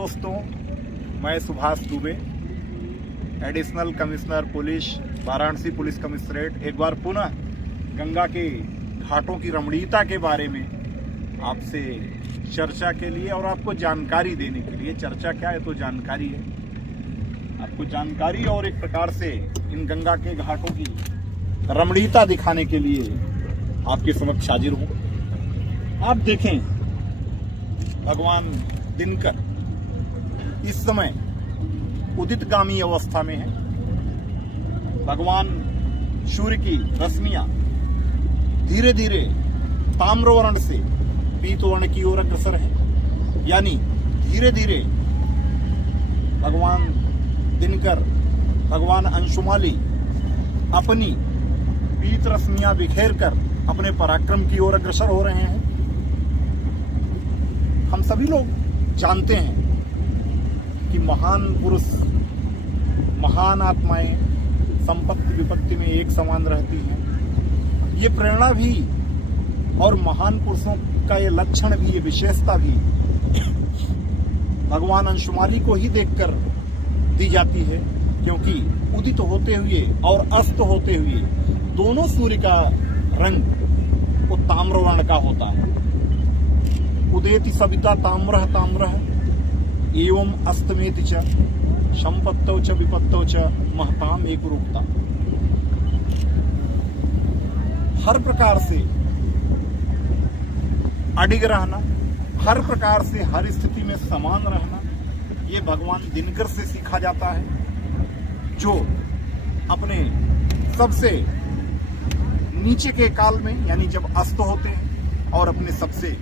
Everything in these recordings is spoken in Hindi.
दोस्तों, मैं Subhash Dubey, additional commissioner police Varanasi police commissionerate, एक बार पुनः गंगा के घाटों की रमणीयता के बारे में आपसे चर्चा के लिए और आपको जानकारी देने के लिए। चर्चा क्या है तो जानकारी है, आपको जानकारी और एक प्रकार से इन गंगा के घाटों की रमणीयता दिखाने के लिए आपके समक्ष हाजिर हूं। आप देखें, भगवान दिनकर इस समय उदितगामी अवस्था में है। भगवान सूर्य की रश्मियां धीरे धीरे ताम्रवर्ण से पीतवर्ण की ओर अग्रसर है, यानी धीरे धीरे भगवान दिनकर, भगवान अंशुमाली अपनी पीत रश्मियां बिखेर कर अपने पराक्रम की ओर अग्रसर हो रहे हैं। हम सभी लोग जानते हैं कि महान पुरुष, महान आत्माएं संपत्ति विपत्ति में एक समान रहती हैं। ये प्रेरणा भी और महान पुरुषों का ये लक्षण भी, ये विशेषता भी भगवान अंशुमाली को ही देखकर दी जाती है, क्योंकि उदित होते हुए और अस्त होते हुए दोनों सूर्य का रंग वो ताम्रवर्ण का होता है। उदेति सविता ताम्रः ताम्रः एवं अस्तमेति च संपत्तौ च विपत्तौ च महताम एकरूपता। हर प्रकार से अडिग रहना, हर प्रकार से हर स्थिति में समान रहना, ये भगवान दिनकर से सीखा जाता है, जो अपने सबसे नीचे के काल में, यानी जब अस्त होते हैं, और अपने सबसे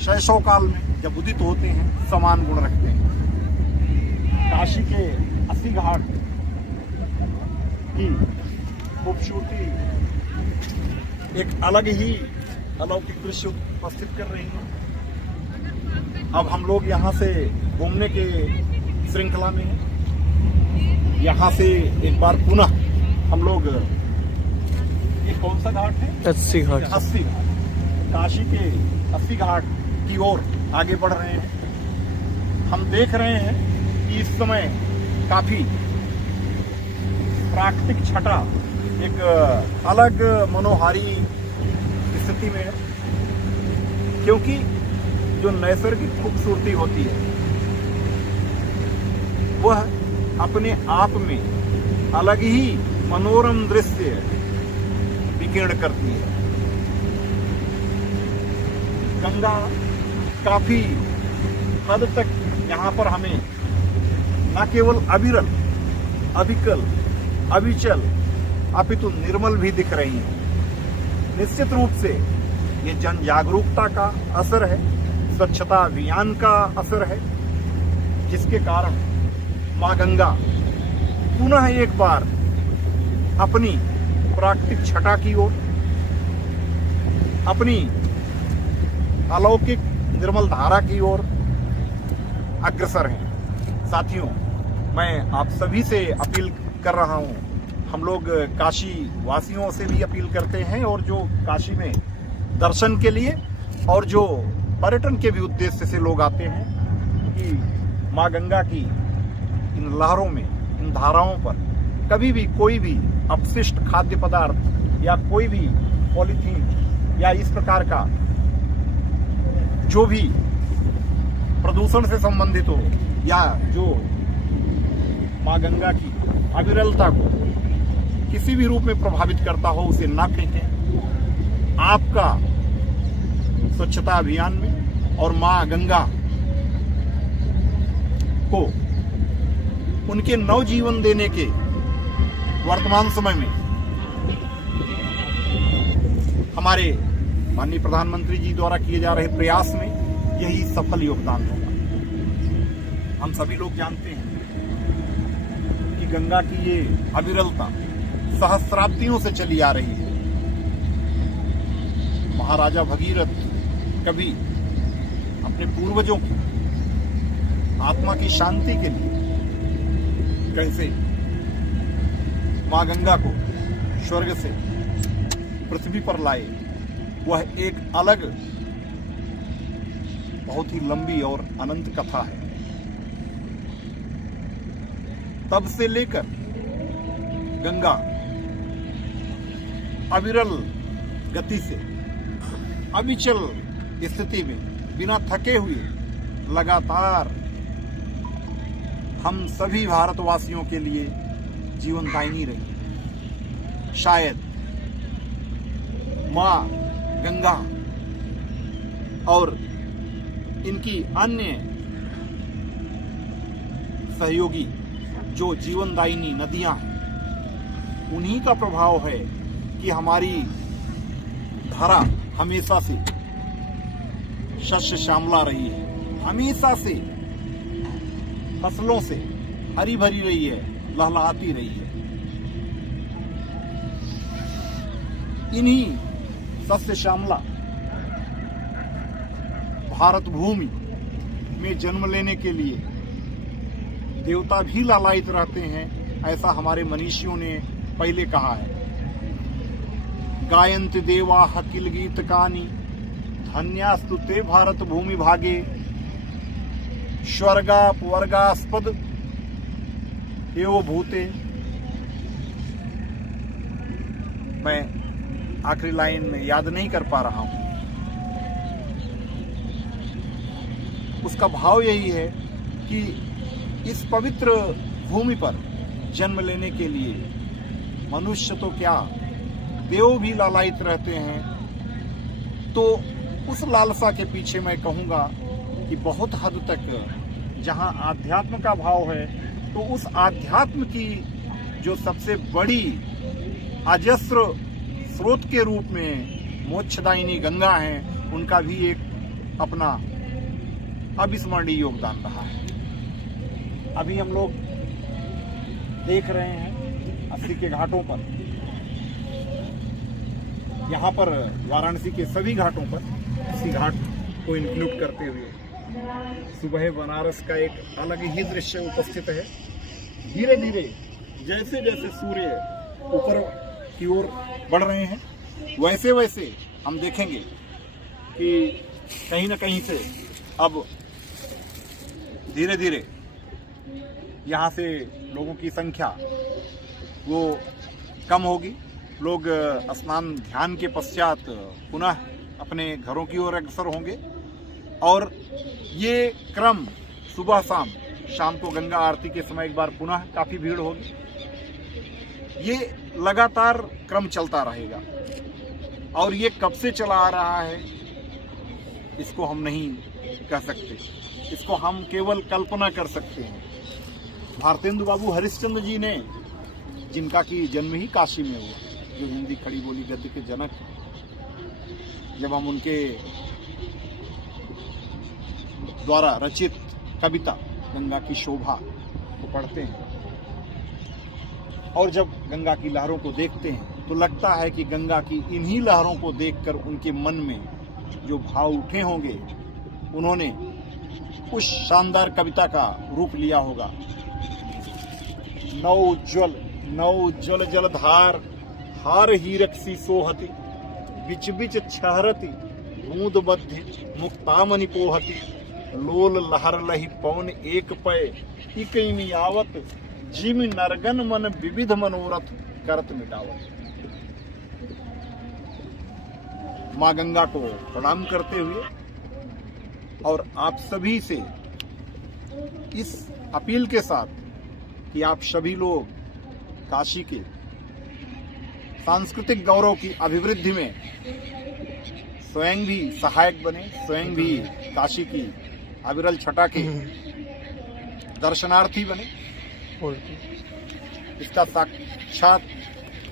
शैशव काल में जब उदित होते हैं, समान गुण रखते हैं। काशी के 80 घाट की खूबसूरती एक अलग ही अलौकिक दृश्य उपस्थित कर रही है। अब हम लोग यहाँ से घूमने के श्रृंखला में हैं। यहाँ से एक बार पुनः हम लोग, ये कौन सा घाट है? 80 घाट। 80 घाट, काशी के 80 घाट की ओर आगे बढ़ रहे हैं। हम देख रहे हैं कि इस समय काफी प्राकृतिक छटा एक अलग मनोहारी स्थिति में है, क्योंकि जो नैसर्गिक खूबसूरती होती है वह अपने आप में अलग ही मनोरम दृश्य विकीर्ण करती है। गंगा काफी हद तक यहाँ पर हमें न केवल अविरल, अविकल, अविचल, अपितु निर्मल भी दिख रही है। निश्चित रूप से ये जन जागरूकता का असर है, स्वच्छता अभियान का असर है, जिसके कारण मां गंगा पुनः एक बार अपनी प्राकृतिक छटा की ओर, अपनी अलौकिक निर्मल धारा की ओर अग्रसर हैं। साथियों, मैं आप सभी से अपील कर रहा हूं, हम लोग काशी वासियों से भी अपील करते हैं, और जो काशी में दर्शन के लिए और जो पर्यटन के भी उद्देश्य से लोग आते हैं, कि मां गंगा की इन लहरों में, इन धाराओं पर कभी भी कोई भी अपशिष्ट खाद्य पदार्थ या कोई भी पॉलीथीन या इस प्रकार का जो भी प्रदूषण से संबंधित हो, या जो मां गंगा की अविरलता को किसी भी रूप में प्रभावित करता हो, उसे ना फेंकें। आपका स्वच्छता अभियान में और मां गंगा को उनके नवजीवन देने के वर्तमान समय में हमारे माननीय प्रधानमंत्री जी द्वारा किए जा रहे प्रयास में यही सफल योगदान होगा। हम सभी लोग जानते हैं कि गंगा की ये अविरलता सहस्राब्दियों से चली आ रही है। महाराजा भगीरथ कभी अपने पूर्वजों की आत्मा की शांति के लिए कैसे मां गंगा को स्वर्ग से पृथ्वी पर लाए, वह एक अलग बहुत ही लंबी और अनंत कथा है। तब से लेकर गंगा अविरल गति से अविचल स्थिति में बिना थके हुए लगातार हम सभी भारतवासियों के लिए जीवनदायिनी रही। शायद मां गंगा और इनकी अन्य सहयोगी जो जीवनदायिनी नदियां हैं, उन्हीं का प्रभाव है कि हमारी धारा हमेशा से शस्य श्यामला रही है, हमेशा से फसलों से हरी भरी रही है, लहलहाती रही है। इन्हीं शस्य श्यामला भारत भूमि में जन्म लेने के लिए देवता भी लालायित रहते हैं, ऐसा हमारे मनीषियों ने पहले कहा है। गायंत देवा किल गीत कानी धन्यास्तु ते भारत भूमि भागे स्वर्गापवर्गास्पद एवं भूते। मैं आखिरी लाइन में याद नहीं कर पा रहा हूं। उसका भाव यही है कि इस पवित्र भूमि पर जन्म लेने के लिए मनुष्य तो क्या, देव भी लालायित रहते हैं। तो उस लालसा के पीछे मैं कहूंगा कि बहुत हद तक जहां आध्यात्म का भाव है, तो उस आध्यात्म की जो सबसे बड़ी अजस्र स्रोत के रूप में मोक्षदायिनी गंगा है, उनका भी एक अपना अविस्मरणीय योगदान रहा है। अभी हम लोग देख रहे हैं 80 के घाटों पर, यहाँ पर वाराणसी के सभी घाटों पर, इसी घाट को इंक्लूड करते हुए सुबह बनारस का एक अलग ही दृश्य उपस्थित है। धीरे धीरे जैसे जैसे सूर्य ऊपर की ओर बढ़ रहे हैं, वैसे वैसे हम देखेंगे कि कहीं न कहीं से अब धीरे धीरे यहाँ से लोगों की संख्या वो कम होगी। लोग स्नान ध्यान के पश्चात पुनः अपने घरों की ओर अग्रसर होंगे और ये क्रम सुबह शाम को गंगा आरती के समय एक बार पुनः काफी भीड़ होगी। ये लगातार क्रम चलता रहेगा और ये कब से चला आ रहा है इसको हम नहीं कह सकते, इसको हम केवल कल्पना कर सकते हैं। भारतेंदु बाबू हरिश्चंद्र जी ने, जिनका की जन्म ही काशी में हुआ, जो हिंदी खड़ी बोली गद्य के जनक हैं, जब हम उनके द्वारा रचित कविता गंगा की शोभा को पढ़ते हैं और जब गंगा की लहरों को देखते हैं, तो लगता है कि गंगा की इन्हीं लहरों को देखकर उनके मन में जो भाव उठे होंगे, उन्होंने उस शानदार कविता का रूप लिया होगा। नौ उज्ज्वल जलधार हार हीरक सी सोहति, बिच बिच छहरति बूंद बद्धि मुक्तामणि पोहति, लोल लहर लहि पवन एक पय इकैमी आवत, जिमि नरगन मन विविध मनोरथ करत मिटावत। मां गंगा को प्रणाम करते हुए और आप सभी से इस अपील के साथ कि आप सभी लोग काशी के सांस्कृतिक गौरव की अभिवृद्धि में स्वयं भी सहायक बने, स्वयं भी काशी की अविरल छटा के दर्शनार्थी बने, इसका साक्षात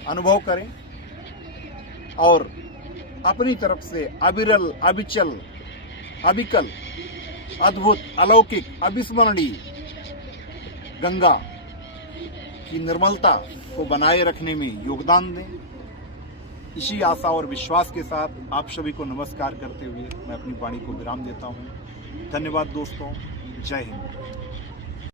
अनुभव करें और अपनी तरफ से अविरल, अविचल, अविकल, अद्भुत, अलौकिक, अविस्मरणीय गंगा की निर्मलता को बनाए रखने में योगदान दें। इसी आशा और विश्वास के साथ आप सभी को नमस्कार करते हुए मैं अपनी वाणी को विराम देता हूँ। धन्यवाद दोस्तों, जय हिंद।